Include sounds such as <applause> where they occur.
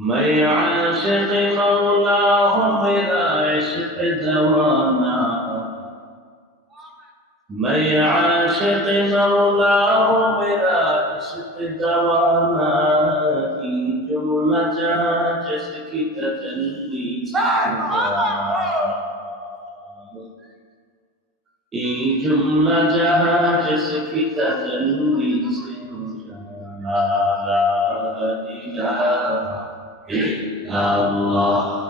من عاشق مولاه بلا عشق دوانا من عاشق مولاه بلا عشق دوانا إن جملة جسكت تجلي إن جملة جسكت تجلي سبحان الله لا إله إلا الله 南无。<noise> <noise>